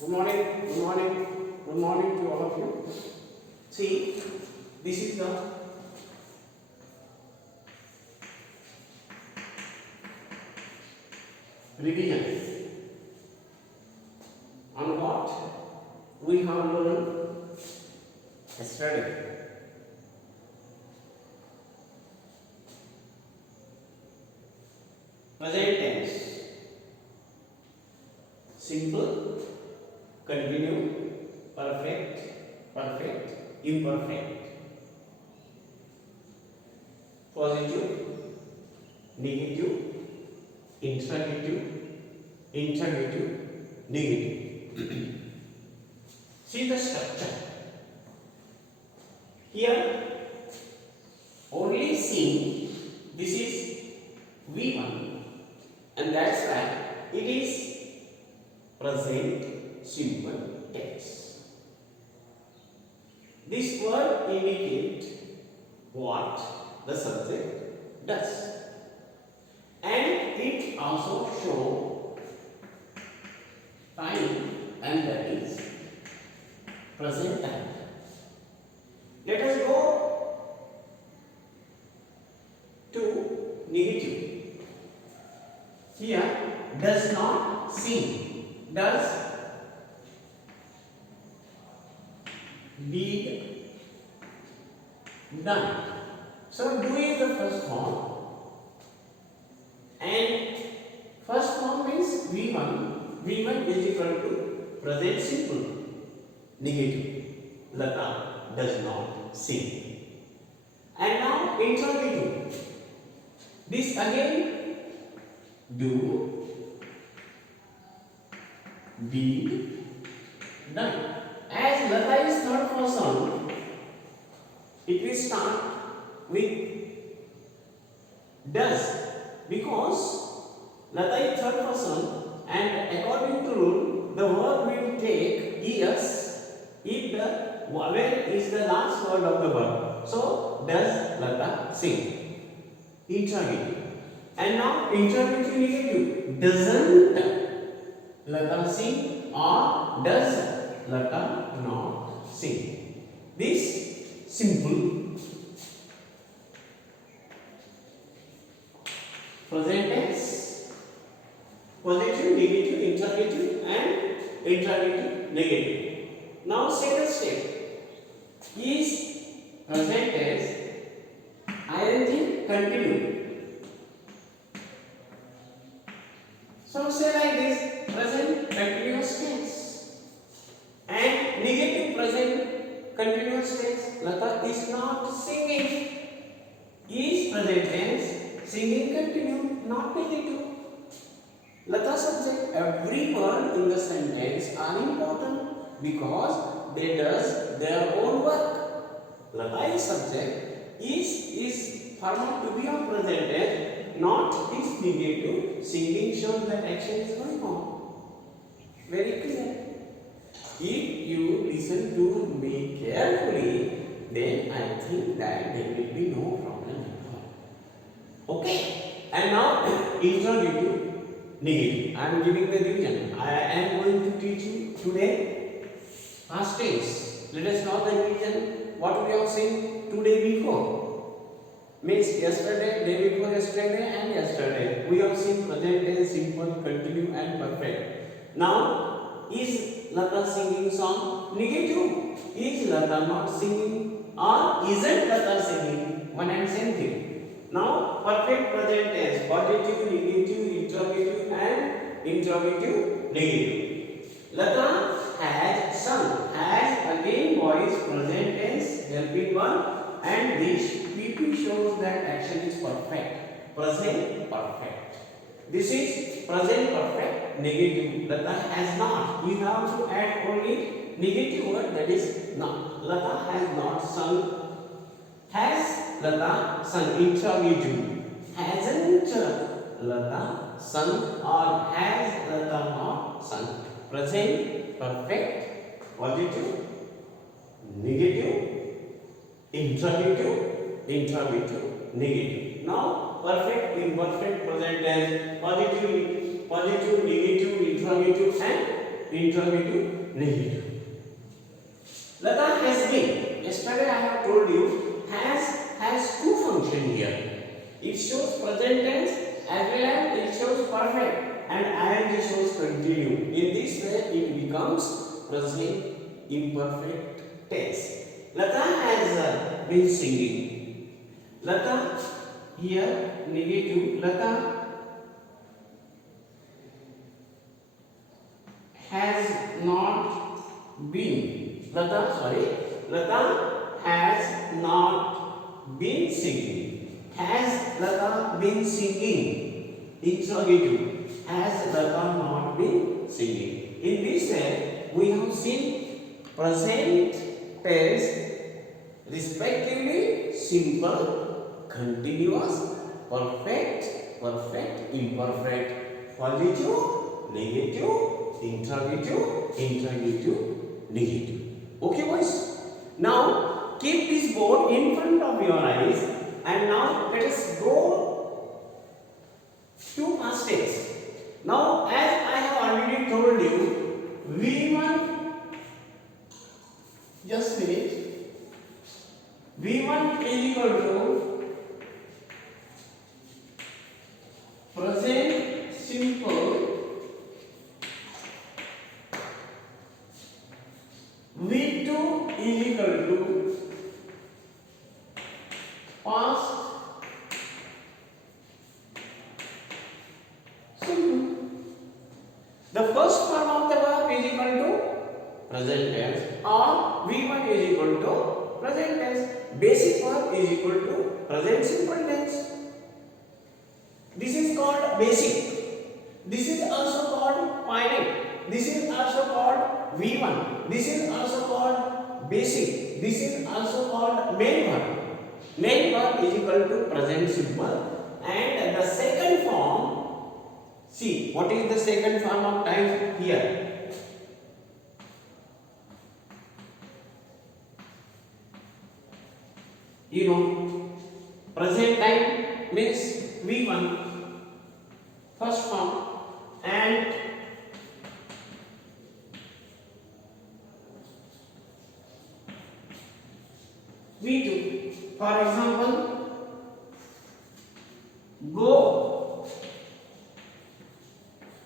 Good morning, good morning, good morning to all of you. See, this is the revision on what we have learned yesterday. Present tense, simple, continue, perfect, perfect, imperfect, positive, negative, interrogative, interrogative, negative. See the structure. Here, only see this is V1, and that's why it is present simple tense. This word indicates what the subject does, and it also shows time, and that is present time. Let us go to negative. Here, does not sing, does, did, done. So do is the first form, and first form means V1. V1 is equal to present simple, negative. Lata does not sing. And now interrogative. This again, do, did, done. As Lata is third person, it will start with does, because Lata is third person, and according to rule, the verb will take es if the vowel is the last word of the verb. So, does Lata sing? Interrogative. And now interrogative negative. Doesn't Lata sing, or does Lata not sing? This simple present tense, positive, negative, interrogative, and interrogative, negative. Now second step is present tense ing continue. So say like this, present continuous tense and negative present continuous tense. Lata is not singing. Is present tense, singing continue, not negative. Lata subject, every word in the sentence are important because they does their own work. Lata is subject, is formed to be of present tense, not is negative. Singing shows that action is going on. Very clear. If you listen to me carefully, then I think that there will be no problem at all. Okay. And now interrogative negative. I am giving the division. I am going to teach you today past tense. Let us know the division. What we have seen today before. Means yesterday, day before yesterday, and yesterday. We have seen present tense, simple, continue, and perfect. Now, is Lata singing song? Negative. Is Lata not singing? Or isn't Lata singing? One and same thing. Now, perfect present tense, positive, negative, interrogative, and interrogative, negative. Lata has sung. Has again voice present tense, helping one, and this PP shows that action is perfect. Present perfect. This is present perfect, negative. Lata has not. We have to add only negative word, that is not. Lata has not sung. Has Lata sung? Interrogative. Hasn't Lata sung, or has Lata not sung? Present perfect, positive, negative, interrogative, interrogative, negative. Now perfect, imperfect, present tense, positive, negative, interrogative, and interrogative, negative. Lata has been. Yesterday I have told you has two functions here. It shows present tense as well as it shows perfect, and ing shows continue. In this way it becomes present imperfect tense. Lata has been singing. Lata here negative. Lata has not been. Lata has not been singing. Has Lata been singing? Interrogative. Has Lata not been singing? In this way, we have seen present tense respectively simple, continuous, perfect, perfect, imperfect, positive, negative, interrogative, interrogative, negative. Okay, boys? Now keep this board in front of your eyes, and now let us go to past tense. Now, as I have already told you, V1, just minute. V1 is equal to present simple, V2 is equal to past simple. The first form of the verb is equal to present tense, or V1 is equal to present tense. Basic verb is equal to present simple tense. This is called basic. This is also called finite. This is also called V1. This is also called basic. This is also called main verb. Main verb is equal to present simple, and the second form, see what is the second form of time here? You know, present time means V1, first form, and V2. For example, go.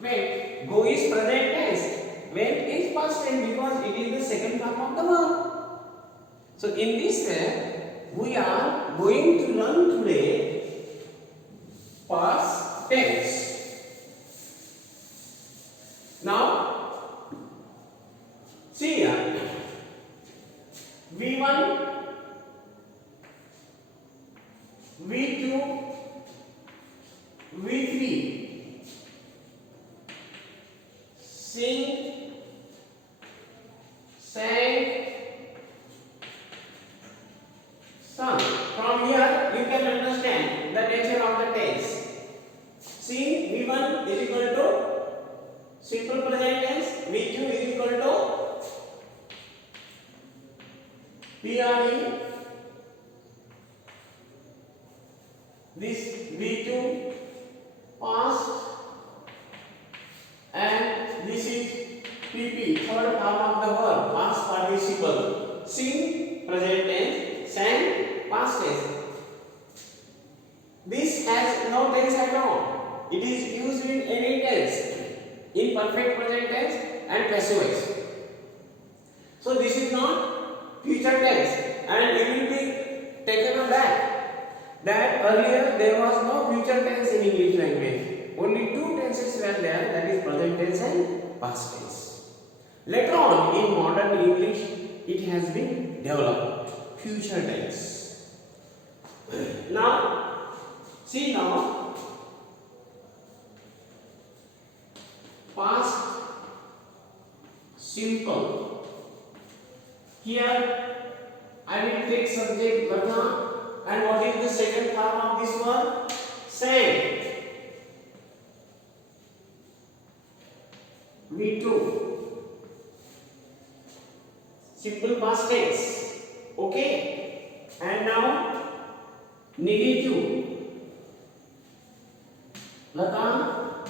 Wait, go is present tense. When is past tense because it is the second form of the verb. So in this way, we are going to learn today past tense. Now, see here, V1, V2, V3, sing, sang, sung. From here you can understand the nature of the tense. See, V1 is equal to simple present tense, V2 is equal to PRE. This V2 past, and this is PP, third form of the verb, past participle. Sing, present tense, sang, past tense. This has no tense at all. It is used in any tense, in perfect present tense and passive voice. So this is not future tense, and it will be taken aback that earlier there was no future tense in English language. Only two tenses were there, that is present tense and past tense. Later on in modern English it has been developed, future tense. Now, see now, past simple. Here I will take subject Lata, and what is the second form of this word? Sang. V2. Simple past tense. Okay. And now negative. Lata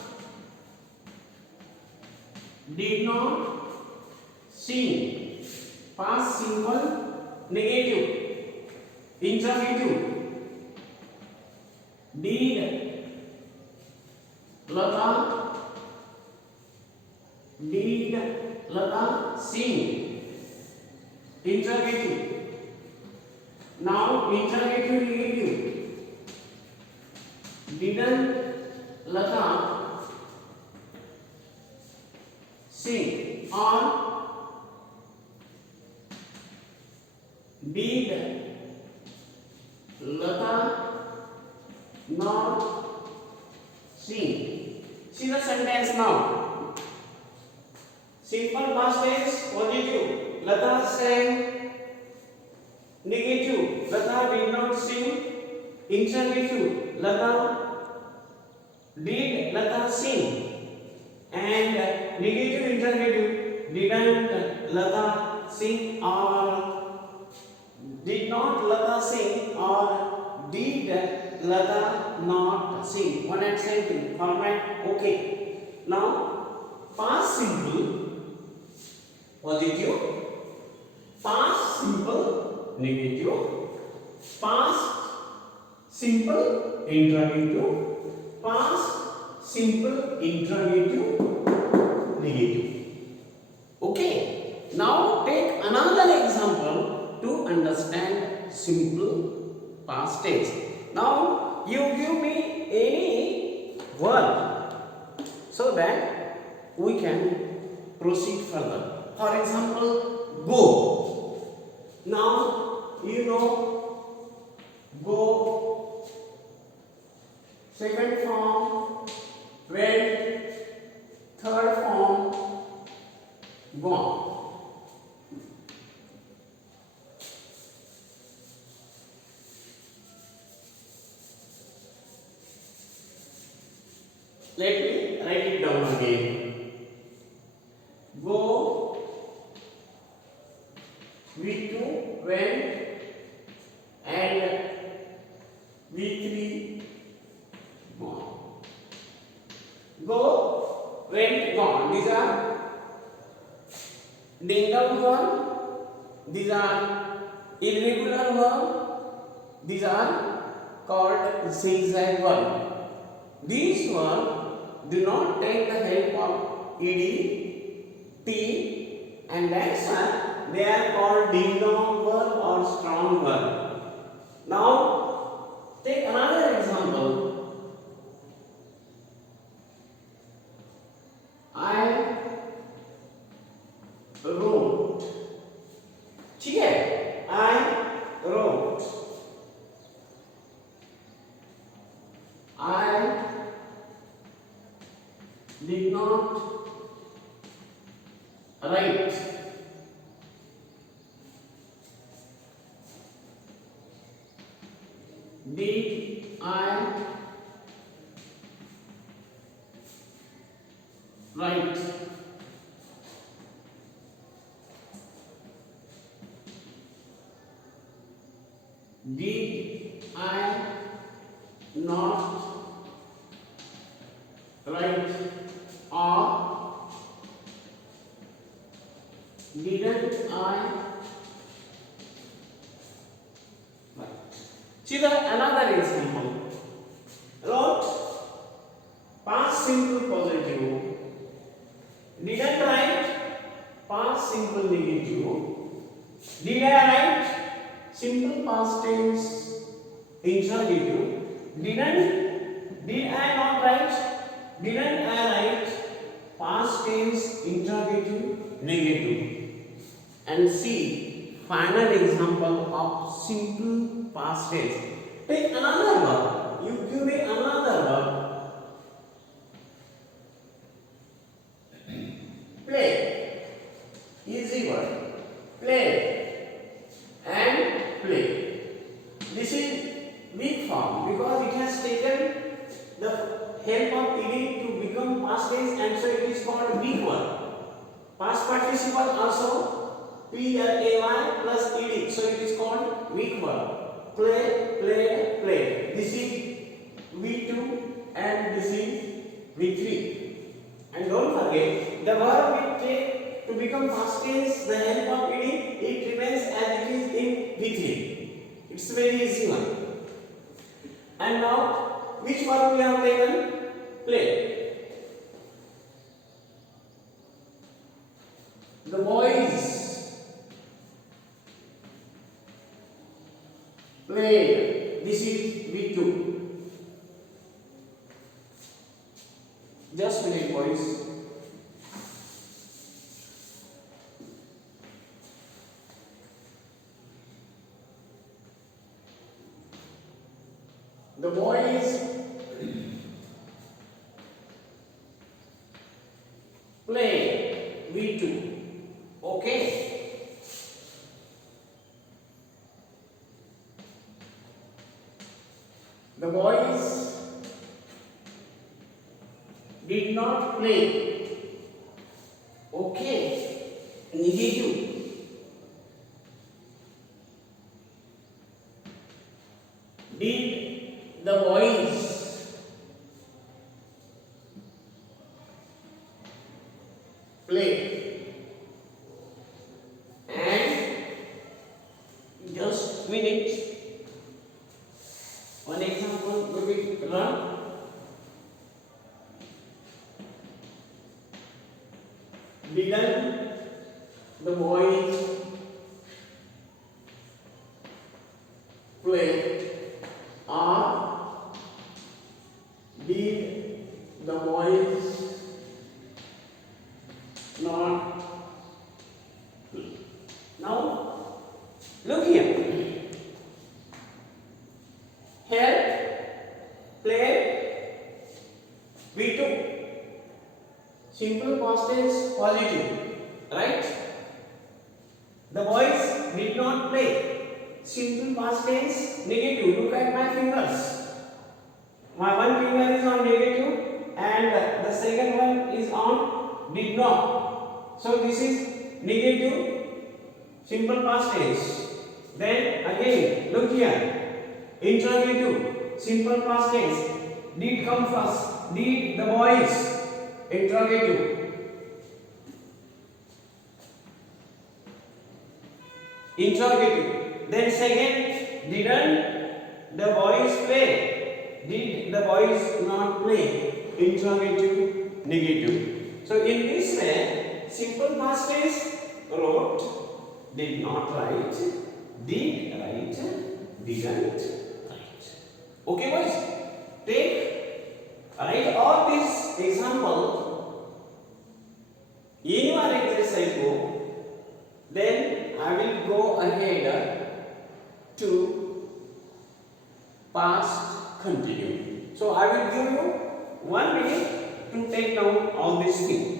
did not sing. Past simple negative. Interrogative. Did Lata sing? Interrogative. Now interrogative negative. Didn't Lata sing? Or did Lata not sing? See the sentence now. Simple past tense positive. Lata sang. Negative. Lata did not sing. Interrogative. Did Lata sing? And negative interrogative. Didn't Lata sing or did not Lata sing or did Lata not sing? One and same thing. Format okay. Now past simple positive, past simple negative, past simple interrogative, past simple interrogative negative. Okay. Now take another example to understand simple past tense. Now you give me any word so that we can proceed further. For example, go. Now you know go, second form went, third form gone. Let me write it down again. Go, V2 went, and V3 gone. Go, went, gone. These are dingle verb. These are irregular verb. These are called zigzag verb. These verbs do not take the help of ed, t, and that's why they are called ding-dong verb or strong verb. Now take another example. I wrote. ठीक है? I wrote. I did not write. Did I write? Did I not write? Or didn't I write? See the another example. Wrote, past simple positive. Didn't write, past simple negative. Did I write? Simple past tense interrogative. Did I not write? Didn't I write? Past tense interrogative negative. And see final example of simple past tense. Take another verb. You give me another verb. Play. Easy word. Play and play. This is weak form because it has taken the help of ed to become past tense, and so it is called weak word. Past participle also play plus ed, so it is called weak verb. Play, played, played. This is V2 and this is V3. And don't forget, the verb we take to become past tense, the help of ed, it remains as it is in V3. It's a very easy one. And now, which verb we have taken? Play. The boys played. This is V2. Just a minute, boys. The boys play V2. Okay. The boys did not play. Okay. Negative. Did the boys play? And just minute. One example we will run. Didn't the boys play? Or did the boys not play? Now look here. Here play V2. Simple past tense positive, right? The boys did not play. Simple past tense negative. Look at my fingers. My one finger is on negative and the second one is on did not. So this is negative simple past tense. Then again look here. Interrogative simple past tense. Did come first. Did the boys. Interrogative. Interrogative. Then second, didn't the boys play? Did the boys not play? Interrogative, negative. So in this way, simple past tense wrote, did not write, did write, didn't write. Okay, boys? Write all this example in your exercise book. Then I will go ahead to past continue. So I will give you 1 minute to take down all these things.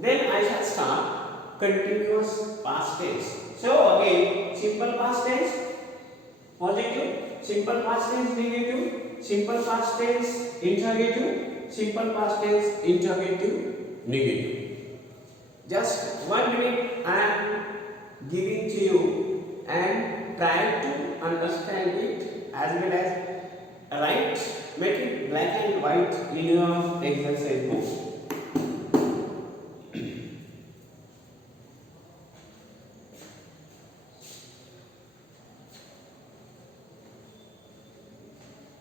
Then I shall start continuous past tense. So again, simple past tense positive, simple past tense negative, simple past tense interrogative, simple past tense interrogative, negative. Just 1 minute I am giving to you and try to understand it as well as write, make it black and white in your exercise book.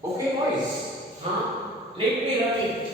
Okay, boys. Let me run it.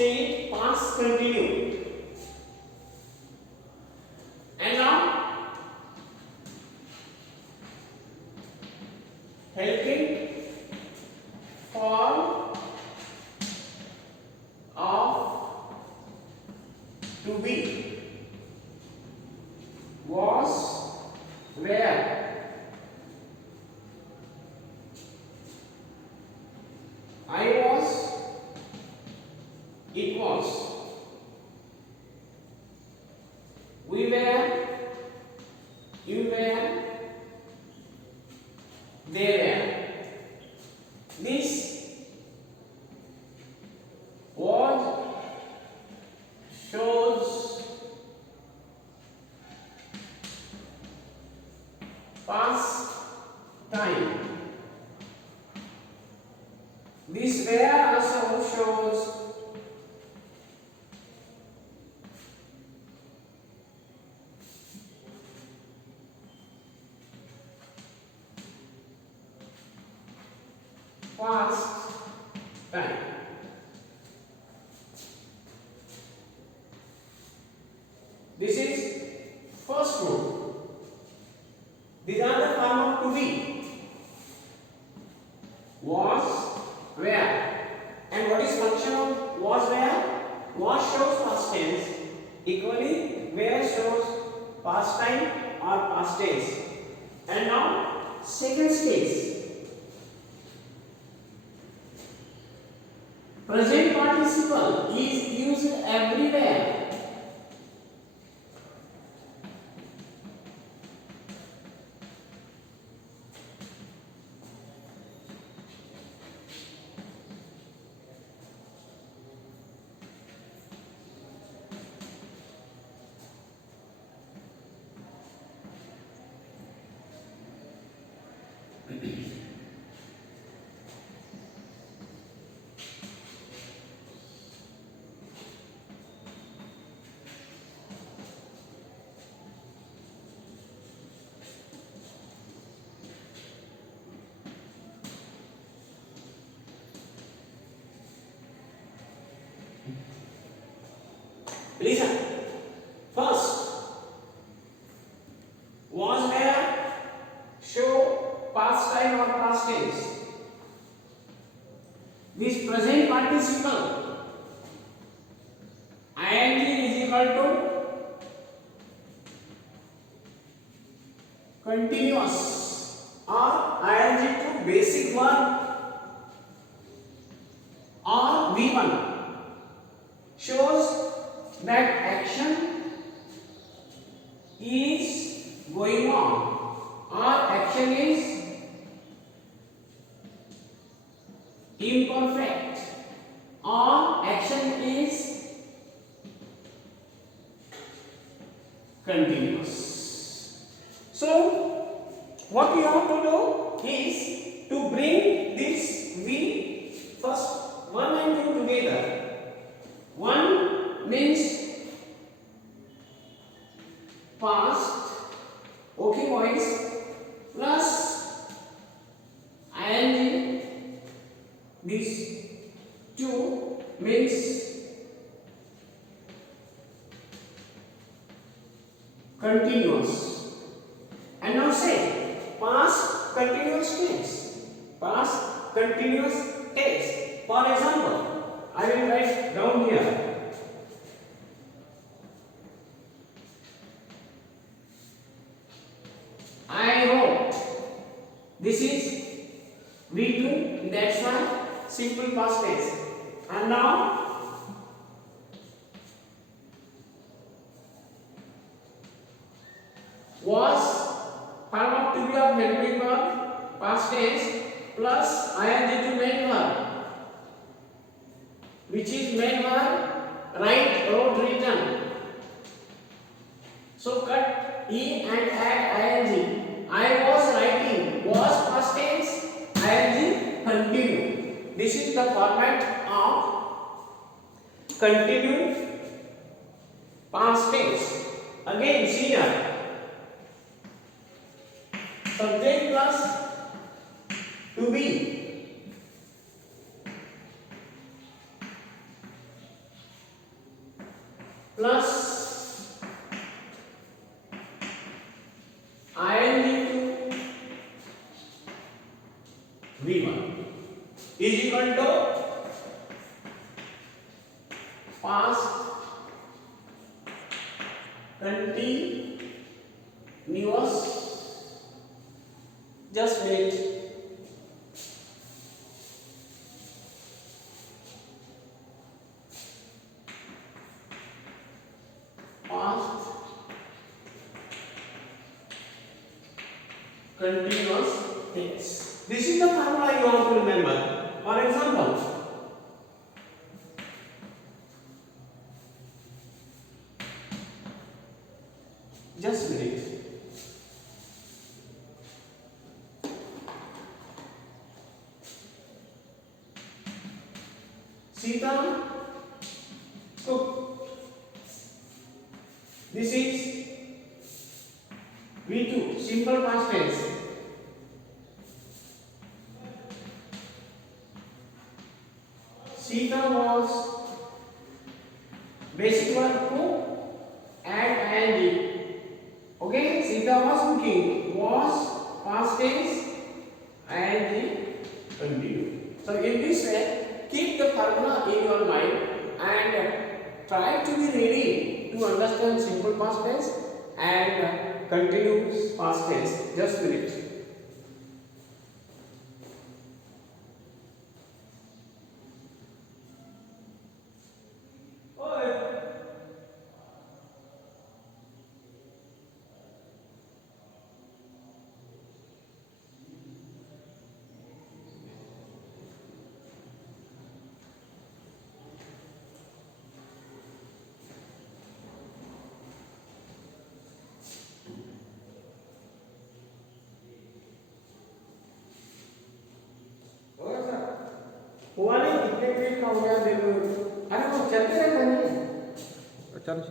Say it, past continue. helping form of to be was where I was, it was, we were, you were, they were. This was shows past time. This where also shows past time. This is first rule. These are the form of to be. Was, where. And what is function of was, where? Was shows past tense. Equally, where shows past time or past tense. And now, second stage. Present participle is used everywhere. Listen. First, was, where show past time or past tense. This present participle ing is equal to continuous or ing to basic verb or V1 shows that action is going on or action is imperfect or action is continuous. So what we have to do is to bring this V first 1 and 2 together. 1 means past, okay boys, plus ing. This 2 means continuous. And now say past continuous tense. Past continuous tense. For example, I will write down here. I wrote. This is V2. That's why simple past tense. And now was form of to be of helping verb past tense plus ing to main verb, which is main verb write, wrote, written. So cut e and add ing. I was writing. Was past tense. Ing continue. This is the format of continued past tense. Again, see here. Subject plus to be. Plus ing to is equal to past continuous. Just wait. Past continuous tense. This is the formula you have to remember. For example, just a minute. Sita cooked. This is V2, simple past tense. Sita was basic verb cook and ing. Okay, Sita was cooking. Was past tense and continue. So in this way, keep the formula in your mind and try to be ready to understand simple past tense and continuous past tense. Just a minute. हुआ नहीं, कितने minute का हो गया? अरे वो चलते रहते नहीं। चलो